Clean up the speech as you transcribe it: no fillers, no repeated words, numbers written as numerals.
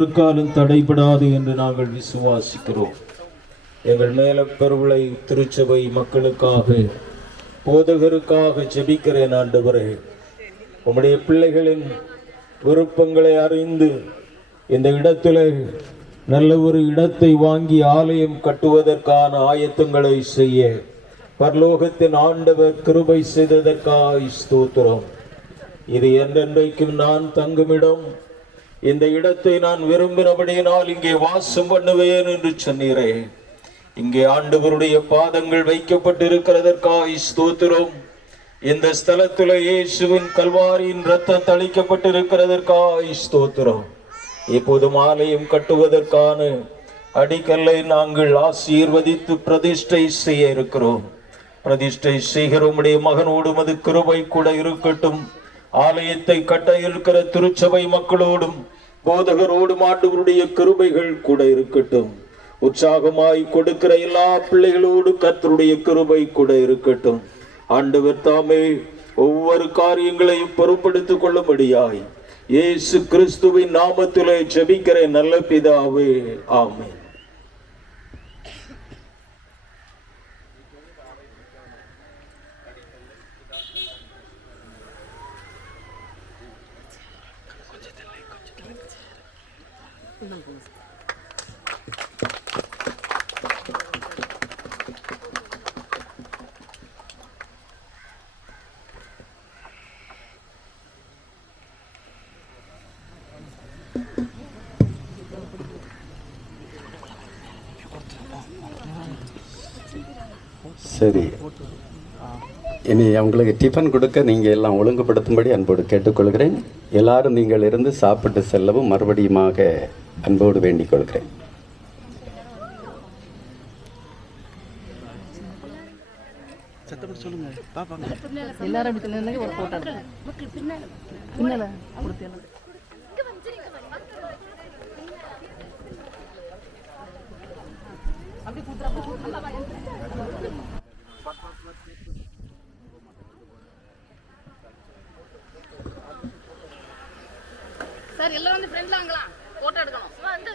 ஒரு காலம் தடைபடாது என்று நாங்கள் விசுவாசிக்கிறோம். எங்கள் மேலப்பெருவிளை திருச்சபை மக்களுக்காக, போதகருக்காக ஜெபிக்கிறேன். ஆண்டவரே, உம்முடைய பிள்ளைகளின் விருப்பங்களை அறிந்து இந்த இடத்திலே நல்ல ஒரு இடத்தை வாங்கி ஆலயம் கட்டுவதற்கான ஆயத்தங்களை செய்ய பரலோகத்தின் ஆண்டவர் கிருபை செய்ததற்காக ஸ்தோத்திரம். இது என்றென்றைக்கும் நான் தங்குமிடம். இந்த இடத்தை நான் விரும்பினபடியினால் இங்கே வாசம் பண்ணுவேன் என்று சொன்னீரே. இங்கே ஆண்டவருடைய பாதங்கள் வைக்கப்பட்டிருக்கிறதற்காக ஸ்தோத்திரம். இந்த ஸ்தலத்தில் இயேசுவின் கல்வாரியின் இரத்தம் தளிக்கப்பட்டிருக்கிறதற்காக ஸ்தோத்திரம். இப்போது ஆலயம் கட்டுவதற்கான அடிக்கல்லை நாங்கள் ஆசீர்வதித்து பிரதிஷ்டை செய்ய இருக்கிறோம். பிரதிஷ்டை செய்கிற உம்முடைய மகனோடும் அது கிருபை கூட இருக்கட்டும். ஆலயத்தை கட்ட இருக்கிற திருச்சபை மக்களோடும் போதகரோடும் ஆண்டவருடைய கிருபைகள் கூட இருக்கட்டும். உற்சாகமாய் கொடுக்கிற எல்லா பிள்ளைகளோடு கர்த்தருடைய கிருபை கூட இருக்கட்டும். ஆண்டவர் தாமே ஒவ்வொரு காரியங்களையும் பொறுப்படுத்திக் கொள்ளும்படியாய் இயேசு கிறிஸ்துவின் நாமத்திலே ஜெபிக்கிற நல்ல பிதாவே, ஆமென். சரி, இனி அவங்களுக்கு டிஃபன் கொடுக்க நீங்கள் எல்லாம் ஒழுங்குபடுத்தும்படி அன்போடு கேட்டுக்கொள்கிறேன். எல்லாரும் நீங்கள் இருந்து சாப்பிட்டு செல்லவும் மறுபடியுமாக அன்போடு வேண்டிக் கொள்கிறேன். சார் எல்லாம் வந்து ஃப்ரெண்ட்ல வாங்கலாம், போட்டோ எடுக்கணும். வந்து